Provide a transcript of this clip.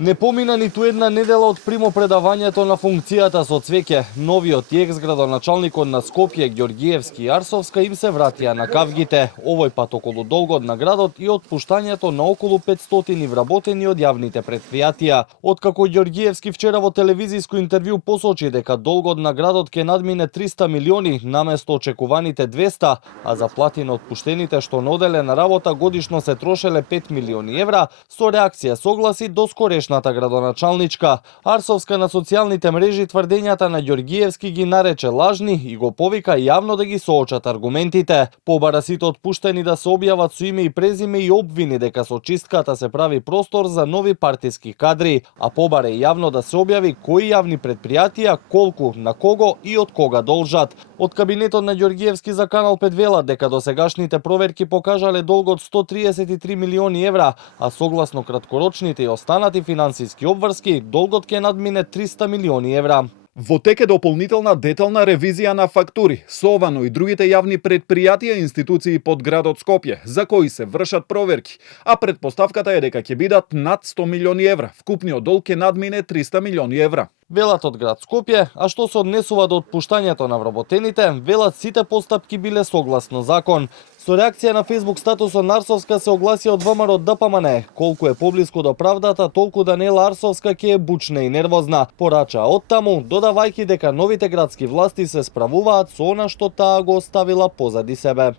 Не помина ниту една недела од примопредавањето на функцијата со цвеќе. Новиот и екс-градоначалникот на Скопје, Ѓоргиевски и Арсовска им се вратија на кавгите. Овој пат околу долгот на градот и отпуштањето на околу 500 вработени од јавните предпријатија. Откако Ѓоргиевски вчера во телевизиско интервју посочи дека долгот на градот ќе надмине 300 милиони наместо очекуваните 200, а заплати на отпуштените што на оделена работа годишно се трошеле 5 милиони евра, со реакција согласи доскорешната градоначалничка. Арсовска на социјалните мрежи тврдењата на Ѓоргиевски ги нарече лажни и го повика јавно да ги соочат аргументите. Побара сите отпуштени да се објават со име и презиме и обвини дека со чистката се прави простор за нови партиски кадри, а побара и јавно да се објави кои јавни предпријатија, колку, на кого и од кога должат. Од кабинетот на Ѓоргиевски за Канал 5 велат дека досегашните проверки покажале долгот 133 милиони евра, а согласно краткорочните и останати финансиски обврски, долгот ќе надмине 300 милиони евра. Во тек е дополнителна детална ревизија на фактури, со ова, но и другите јавни предпријатија и институции под градот Скопје, за кои се вршат проверки, а предпоставката е дека ќе бидат над 100 милиони евра. Вкупниот долг ќе надмине 300 милиони евра. Велат од град Скопје, а што се однесува до отпуштањето на вработените, велат сите постапки биле согласно закон. Со реакција на Facebook статусот на Арсовска се огласија од ВМРО ДПМН. Колку е поблиску до правдата, толку Даниела Арсовска ќе е бучна и нервозна. Порача оттаму, додавајќи дека новите градски власти се справуваат со она што таа го оставила позади себе.